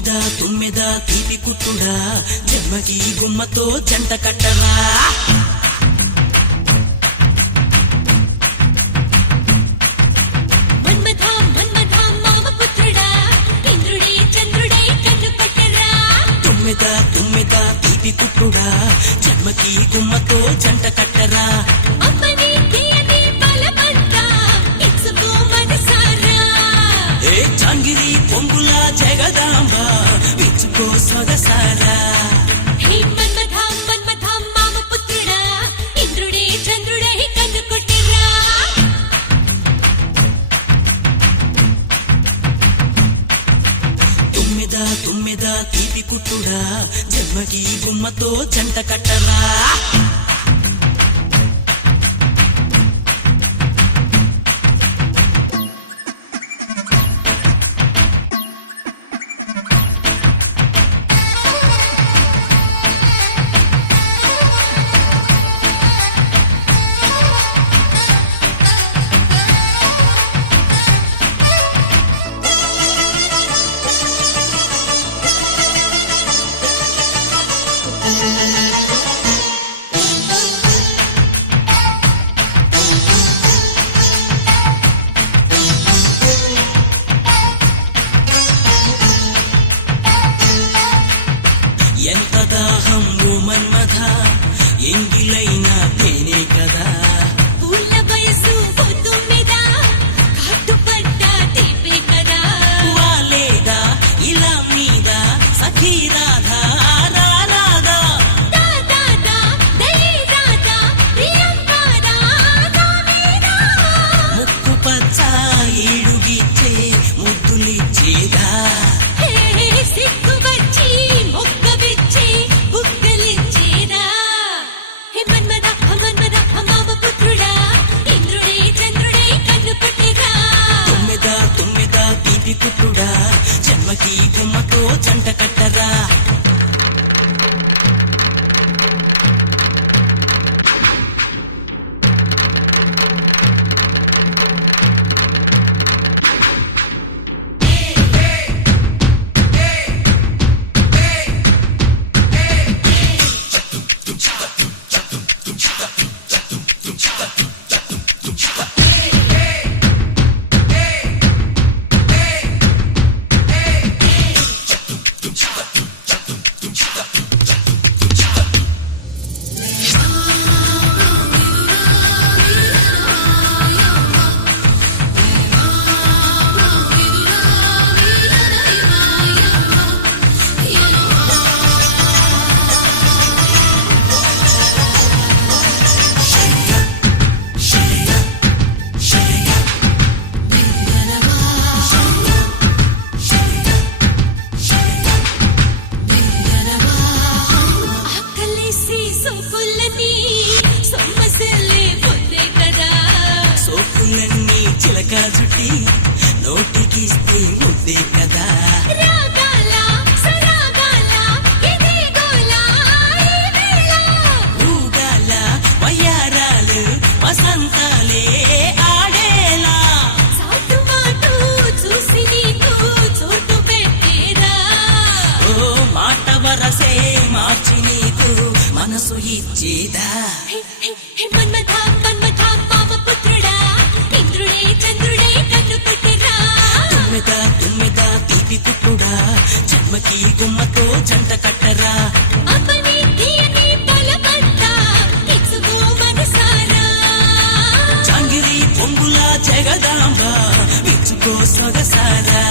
తుమ్మెద తీపి కుట్టుడా జన్మకి గుమ్మతో జంట కట్టరా తుమ్మెద తీపి కుట్టుడా జన్మకి గుమ్మతో జంట కట్టరా చాంగిరి పొంగుల జగదాంబ విచ్చుకో సొగసారా తుమ్మెద తీపి కుట్టుడా జన్మకి గుమ్మతో జంట కట్టరా ఎంత దాహం ఓ మన్మథ ఎంగిలైనా తేనే కదా పూల వయసు పొద్దు మీద కట్టుపడ్డ తీపే కదా వాలేదా ఇలా మీద సఖీ రాధా రాధా దాదా దయే రాధా ప్రియంకారా దామేదా ముక్కు పచ్చ ఏడుగిచ్చే ముద్దులిచ్చేదా సిగ్గు వచ్చి మొక్క విచ్చి బుగ్గలిచ్చేదా మన్మద మామ పుత్రుడా ఇంద్రుడే చంద్రుడే కన్ను కొట్టిరా తుమ్మెద తీపి కుట్టుడా జన్మకి గుమ్మతో జంట కట్టరా సోకులన్నీ చిలక చుట్టి నోటికిస్తే ముద్దే కదా ఊగాల వయ్యారాలు వసంతాలే ఆడేలా చూసి నీకు చోటు పెట్టేదా ఓ మాట వరసే మార్చి నీకు మనసు ఇచ్చేదా మన్మథ మామ పుత్రుడా ఇంద్రుడే చంద్రుడే కన్ను కొట్టిరా తుమ్మెద తీపి కుట్టుడా జన్మకి గుమ్మతో జంట కట్టరా చాంగిరి పొంగుల జగదాంబ విచ్చుకో సొగసారా